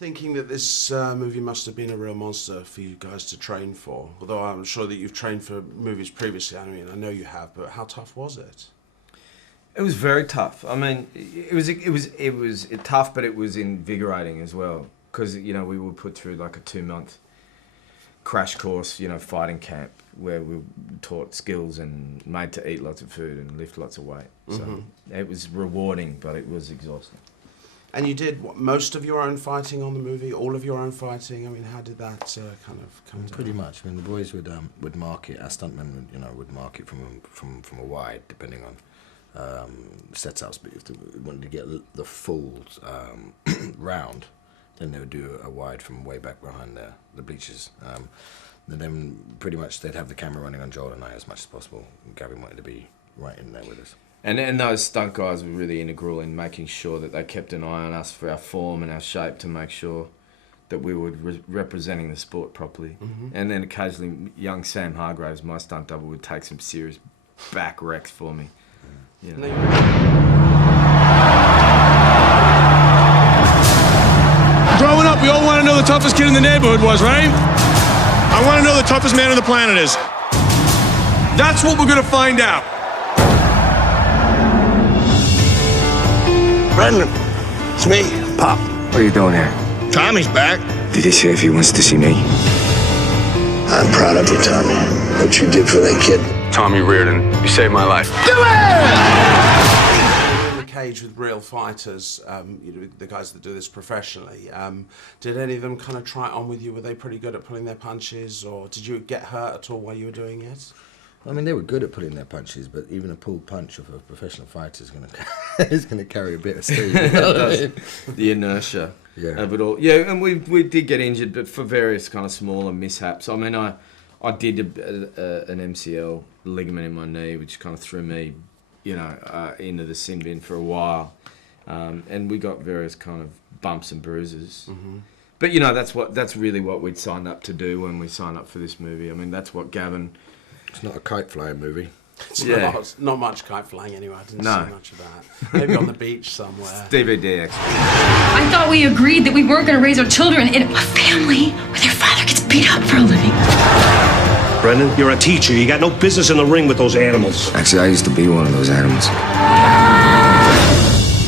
Thinking that this movie must have been a real monster for you guys to train for. Although I'm sure that you've trained for movies previously. I mean, I know you have, but how tough was it? It was very tough. I mean, it was tough, but it was invigorating as well. Because we were put through like a 2-month crash course, fighting camp where we were taught skills and made to eat lots of food and lift lots of weight. So it was rewarding, but it was exhausting. And you did most of your own fighting on the movie, all of your own fighting. I mean, how did that kind of come down? Pretty much. I mean, the boys would mark it. Our stuntmen would mark it from a wide, depending on setups. But if they wanted to get the full round, then they would do a wide from way back behind the bleachers. And then pretty much they'd have the camera running on Joel and I as much as possible. Gavin wanted to be right in there with us. And those stunt guys were really integral in making sure that they kept an eye on us for our form and our shape to make sure that we were representing the sport properly. And then occasionally young Sam Hargraves, my stunt double, would take some serious back wrecks for me. Growing up, we all want to know the toughest kid in the neighborhood was, right? I want to know the toughest man on the planet is. That's what we're going to find out. Brendan, it's me, Pop. What are you doing here? Tommy's back. Did he say if he wants to see me? I'm proud of you, Tommy. What you did for that kid. Tommy Reardon, you saved my life. Do it! In the cage with real fighters, the guys that do this professionally, did any of them kind of try it on with you? Were they pretty good at pulling their punches, or did you get hurt at all while you were doing it? I mean, they were good at pulling their punches, but even a pulled punch of a professional fighter is going to carry a bit of steam. The inertia of it all. Yeah, and we did get injured, but for various kind of smaller mishaps. I mean, I did an MCL ligament in my knee, which kind of threw me, into the sin bin for a while, and we got various kind of bumps and bruises. But that's really what we'd signed up to do when we signed up for this movie. I mean, that's what Gavin. It's not a kite flying movie. It's not much kite flying anyway. I didn't see much of that. Maybe on the beach somewhere. DVD extra. I thought we agreed that we weren't going to raise our children in a family where their father gets beat up for a living. Brendan, you're a teacher. You got no business in the ring with those animals. Actually, I used to be one of those animals.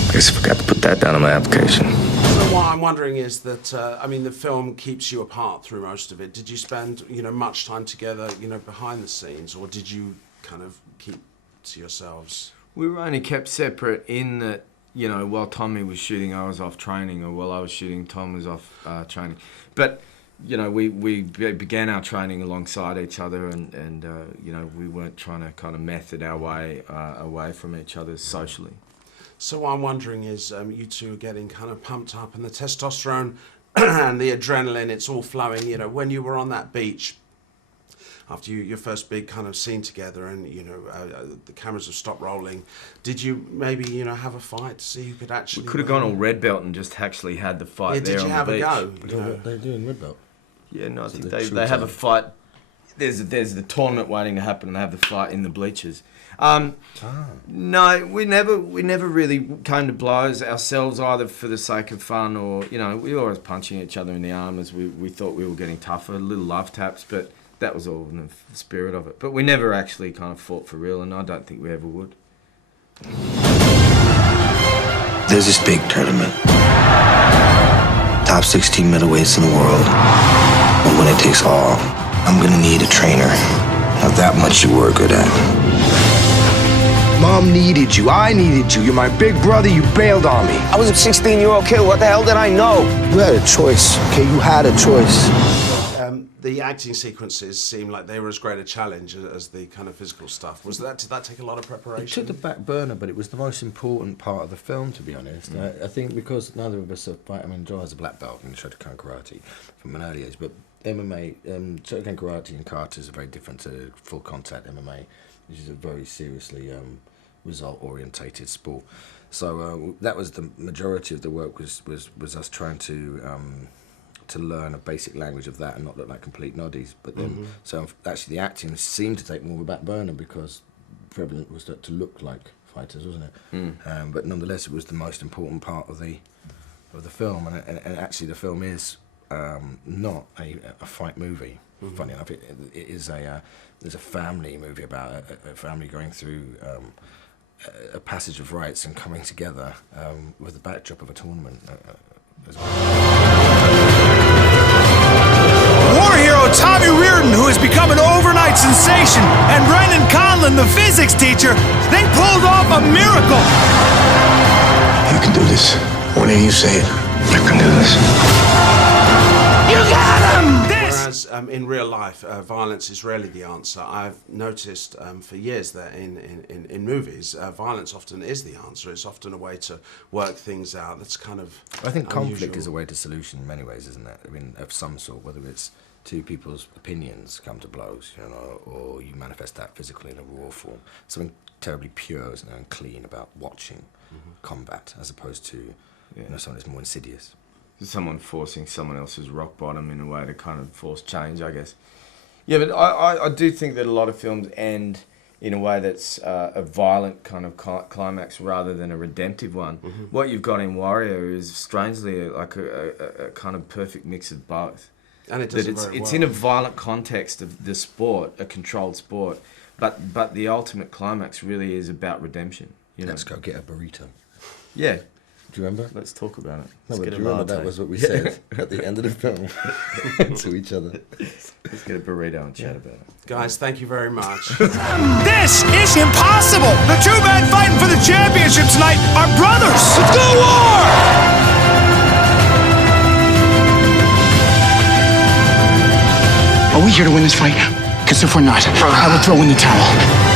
I guess I forgot to put that down on my application. So what I'm wondering is that, the film keeps you apart through most of it. Did you spend, much time together, behind the scenes, or did you kind of keep to yourselves? We were only kept separate in that, while Tommy was shooting, I was off training, or while I was shooting, Tom was off training. But, we began our training alongside each other, and we weren't trying to kind of method our way away from each other socially. So what I'm wondering is, you two are getting kind of pumped up, and the testosterone and the adrenaline, it's all flowing. When you were on that beach, after your first big kind of scene together, and the cameras have stopped rolling, did you maybe have a fight to see who could actually? We could have gone all red belt and just actually had the fight there on the beach. Did you have a go? What they do in red belt? Yeah, no, I think they have a fight. There's the tournament waiting to happen, and they have the fight in the bleachers. No, we never really came to blows ourselves, either for the sake of fun or, we were always punching each other in the arm as we thought we were getting tougher, little love taps, but that was all in the spirit of it. But we never actually kind of fought for real, and I don't think we ever would. There's this big tournament. Top 16 middleweights in the world. And when it takes all, I'm gonna need a trainer. Now that much you were good at. Mom needed you. I needed you. You're my big brother. You bailed on me. I was a 16-year-old kid. What the hell did I know? You had a choice, okay? You had a choice. The acting sequences seem like they were as great a challenge as the kind of physical stuff. Did that take a lot of preparation? It took the back burner, but it was the most important part of the film, to be honest. I think because neither of us are fighting. I mean, Joe has a black belt in Shotokan karate from an early age, but MMA, Shotokan karate and kata is very different to full contact MMA, which is a very seriously result-orientated sport. So that was the majority of the work was us trying to learn a basic language of that and not look like complete noddies. But then, so actually the acting seemed to take more of a back burner because prevalent was to look like fighters, wasn't it? But nonetheless, it was the most important part of the of the film, and actually the film is not a fight movie. Funny enough, it is there's a family movie about a family going through a passage of rites and coming together with the backdrop of a tournament as well. War hero Tommy Reardon, who has become an overnight sensation, and Brendan Conlon, the physics teacher, they pulled off a miracle. You can do this. Whenever you say it, you can do this. You got him! Whereas in real life, violence is rarely the answer. I've noticed for years that in movies, violence often is the answer. It's often a way to work things out. That's kind of I think conflict unusual. is a way to solution in many ways, isn't it? I mean, of some sort, whether it's two people's opinions come to blows, you know, or you manifest that physically in a raw form. Something terribly pure and clean about watching combat, as opposed to you know, something that's more insidious. Someone forcing someone else's rock bottom in a way to kind of force change, I guess. Yeah, but I do think that a lot of films end in a way that's a violent kind of climax rather than a redemptive one. What you've got in Warrior is strangely like a kind of perfect mix of both. And it does that it's in a violent context of the sport, a controlled sport, but the ultimate climax really is about redemption. You know? Let's go get a burrito. Yeah. Do you remember? Let's talk about it. No, Let's but get do a you remember latte. that was what we said at the end of the film to each other? Let's get a burrito and chat about it. Guys, thank you very much. This is impossible! The two men fighting for the championship tonight are brothers! Let's go war! Are we here to win this fight? Because if we're not, I will throw in the towel.